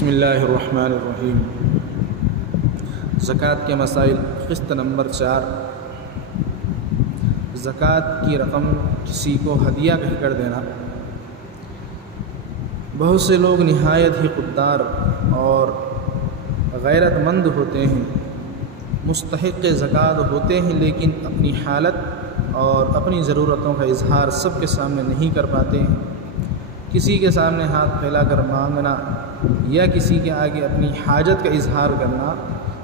بسم اللہ الرحمن الرحیم۔ زکوٰۃ کے مسائل، قسط نمبر 4۔ زکوٰۃ کی رقم کسی کو ہدیہ کہہ کر دینا۔ بہت سے لوگ نہایت ہی خوددار اور غیرت مند ہوتے ہیں، مستحق زکوٰۃ ہوتے ہیں، لیکن اپنی حالت اور اپنی ضرورتوں کا اظہار سب کے سامنے نہیں کر پاتے ہیں۔ کسی کے سامنے ہاتھ پھیلا کر مانگنا یا کسی کے آگے اپنی حاجت کا اظہار کرنا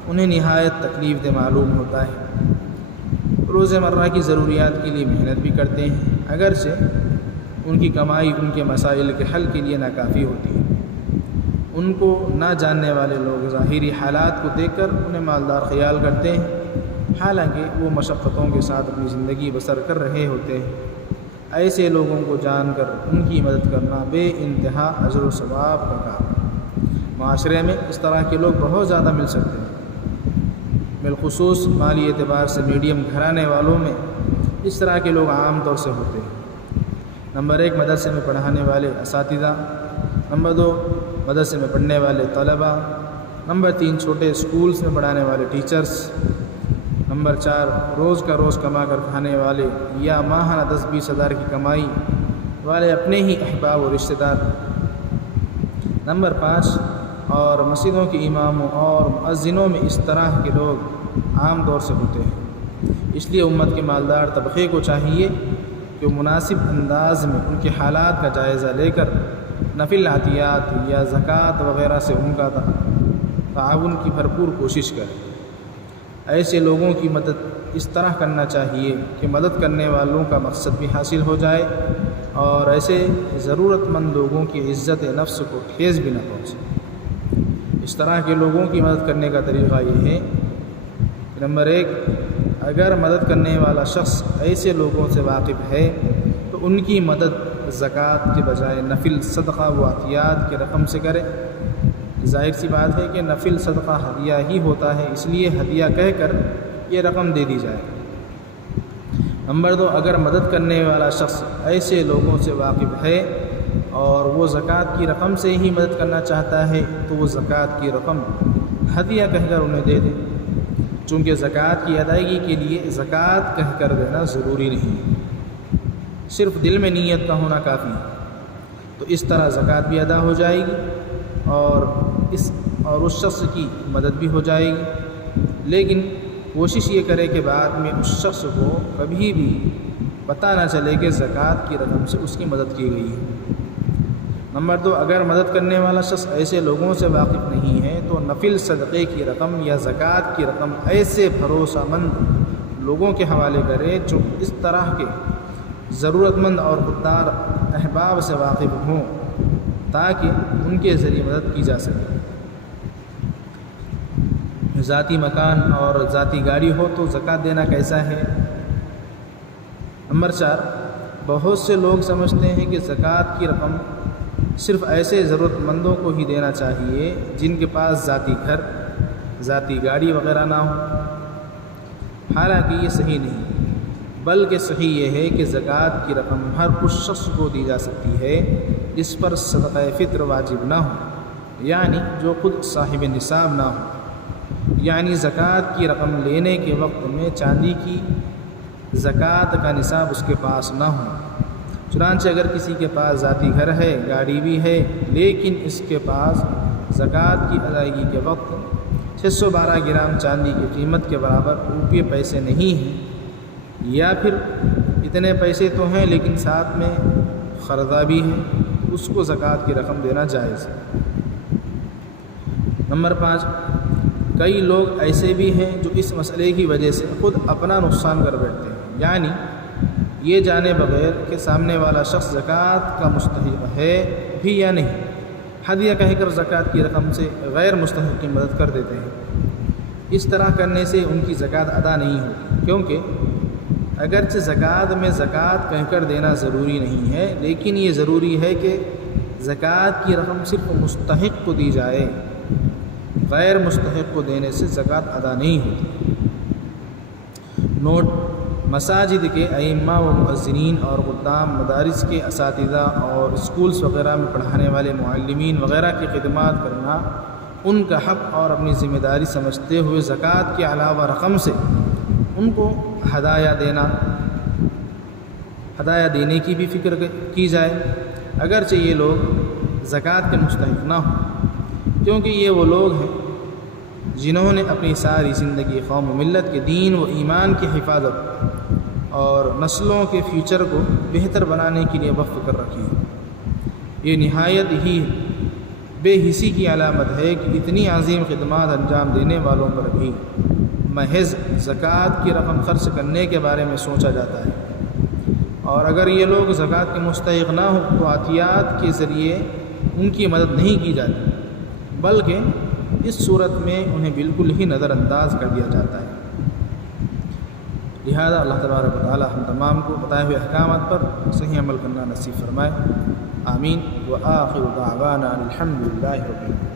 انہیں نہایت تکلیف دہ معلوم ہوتا ہے۔ روزمرہ کی ضروریات کے لیے محنت بھی کرتے ہیں، اگرچہ ان کی کمائی ان کے مسائل کے حل کے لیے ناکافی ہوتی ہے۔ ان کو نہ جاننے والے لوگ ظاہری حالات کو دیکھ کر انہیں مالدار خیال کرتے ہیں، حالانکہ وہ مشقتوں کے ساتھ اپنی زندگی بسر کر رہے ہوتے ہیں۔ ایسے لوگوں کو جان کر ان کی مدد کرنا بے انتہا اجر و ثواب کا کام ہے۔ معاشرے میں اس طرح کے لوگ بہت زیادہ مل سکتے ہیں، بالخصوص مالی اعتبار سے میڈیم گھرانے والوں میں اس طرح کے لوگ عام طور سے ہوتے ہیں۔ نمبر 1، مدرسے میں پڑھانے والے اساتذہ۔ نمبر 2، مدرسے میں پڑھنے والے طلباء۔ نمبر 3، چھوٹے اسکولز میں پڑھانے والے ٹیچرز۔ نمبر 4، روز کا روز کما کر کھانے والے یا ماہانہ 10-20 ہزار کی کمائی والے اپنے ہی احباب و رشتہ دار۔ نمبر 5، اور مسجدوں کے اماموں اور مؤذنوں میں اس طرح کے لوگ عام طور سے ہوتے ہیں۔ اس لیے امت کے مالدار طبقے کو چاہیے کہ وہ مناسب انداز میں ان کے حالات کا جائزہ لے کر نفل عطیات یا زکوٰۃ وغیرہ سے ان کا تعاون کی بھرپور کوشش کرے۔ ایسے لوگوں کی مدد اس طرح کرنا چاہیے کہ مدد کرنے والوں کا مقصد بھی حاصل ہو جائے اور ایسے ضرورت مند لوگوں کی عزت نفس کو ٹھیس بھی نہ پہنچے۔ اس طرح کے لوگوں کی مدد کرنے کا طریقہ یہ ہے کہ نمبر 1، اگر مدد کرنے والا شخص ایسے لوگوں سے واقف ہے تو ان کی مدد زکوٰۃ کے بجائے نفل صدقہ و عطیات کی رقم سے کرے۔ ظاہر سی بات ہے کہ نفل صدقہ ہدیہ ہی ہوتا ہے، اس لیے ہدیہ کہہ کر یہ رقم دے دی جائے۔ نمبر 2، اگر مدد کرنے والا شخص ایسے لوگوں سے واقف ہے اور وہ زکوٰۃ کی رقم سے ہی مدد کرنا چاہتا ہے تو وہ زکوٰۃ کی رقم ہدیہ کہہ کر انہیں دے دے، چونکہ زکوٰۃ کی ادائیگی کے لیے زکوٰۃ کہہ کر دینا ضروری نہیں، صرف دل میں نیت کا ہونا کافی ہے۔ تو اس طرح زکوٰۃ بھی ادا ہو جائے گی اور اس شخص کی مدد بھی ہو جائے گی، لیکن کوشش یہ کرے کہ بعد میں اس شخص کو کبھی بھی پتہ نہ چلے کہ زکوٰۃ کی رقم سے اس کی مدد کی گئی ہے۔ نمبر 2، اگر مدد کرنے والا شخص ایسے لوگوں سے واقف نہیں ہے تو نفل صدقے کی رقم یا زکوٰۃ کی رقم ایسے بھروسہ مند لوگوں کے حوالے کرے جو اس طرح کے ضرورت مند اور خوددار احباب سے واقف ہوں، تاکہ ان کے ذریعے مدد کی جا سکے۔ ذاتی مکان اور ذاتی گاڑی ہو تو زکوٰۃ دینا کیسا ہے؟ نمبر 4، بہت سے لوگ سمجھتے ہیں کہ زکوٰۃ کی رقم صرف ایسے ضرورت مندوں کو ہی دینا چاہیے جن کے پاس ذاتی گھر، ذاتی گاڑی وغیرہ نہ ہو۔ حالانکہ یہ صحیح نہیں، بلکہ صحیح یہ ہے کہ زکوٰۃ کی رقم ہر اس شخص کو دی جا سکتی ہے جس پر صدقہ فطر واجب نہ ہو، یعنی جو خود صاحب نصاب نہ ہو، یعنی زکوٰۃ کی رقم لینے کے وقت میں چاندی کی زکوٰۃ کا نصاب اس کے پاس نہ ہو۔ چنانچہ اگر کسی کے پاس ذاتی گھر ہے، گاڑی بھی ہے، لیکن اس کے پاس زکوٰۃ کی ادائیگی کے وقت 612 گرام چاندی کی قیمت کے برابر روپیے پیسے نہیں ہیں، یا پھر اتنے پیسے تو ہیں لیکن ساتھ میں قرضہ بھی ہے، اس کو زکوٰۃ کی رقم دینا جائز ہے۔ نمبر 5، کئی لوگ ایسے بھی ہیں جو اس مسئلے کی وجہ سے خود اپنا نقصان کر بیٹھتے ہیں، یعنی یہ جانے بغیر کہ سامنے والا شخص زکوٰۃ کا مستحق ہے بھی یا نہیں، ہدیہ کہہ کر زکوٰۃ کی رقم سے غیر مستحق کی مدد کر دیتے ہیں۔ اس طرح کرنے سے ان کی زکوٰۃ ادا نہیں ہوتی، کیونکہ اگرچہ زکوٰۃ میں زکوٰۃ کہہ کر دینا ضروری نہیں ہے، لیکن یہ ضروری ہے کہ زکوٰۃ کی رقم صرف مستحق کو دی جائے، غیر مستحق کو دینے سے زکوٰۃ ادا نہیں ہوتی۔ نوٹ: مساجد کے ائمہ و مؤذنین اور خدام، مدارس کے اساتذہ اور اسکولز وغیرہ میں پڑھانے والے معلمین وغیرہ کی خدمات کرنا ان کا حق اور اپنی ذمہ داری سمجھتے ہوئے زکوٰۃ کے علاوہ رقم سے ان کو ہدایہ دینے کی بھی فکر کی جائے، اگرچہ یہ لوگ زکوٰۃ کے مستحق نہ ہوں، کیونکہ یہ وہ لوگ ہیں جنہوں نے اپنی ساری زندگی قوم و ملت کے دین و ایمان کی حفاظت اور نسلوں کے فیوچر کو بہتر بنانے کے لیے وقف کر رکھی ہے۔ یہ نہایت ہی بے حسی کی علامت ہے کہ اتنی عظیم خدمات انجام دینے والوں پر بھی محض زکوٰۃ کی رقم خرچ کرنے کے بارے میں سوچا جاتا ہے، اور اگر یہ لوگ زکوٰۃ کے مستحق نہ ہوں تو عطیات کے ذریعے ان کی مدد نہیں کی جاتی، بلکہ اس صورت میں انہیں بالکل ہی نظر انداز کر دیا جاتا ہے۔ لہذا اللہ تبارک و تعالی ہم تمام کو بتائے ہوئے احکامات پر صحیح عمل کرنا نصیب فرمائے، آمین۔ وآخر دعوانا الحمد للہ رب العالمین۔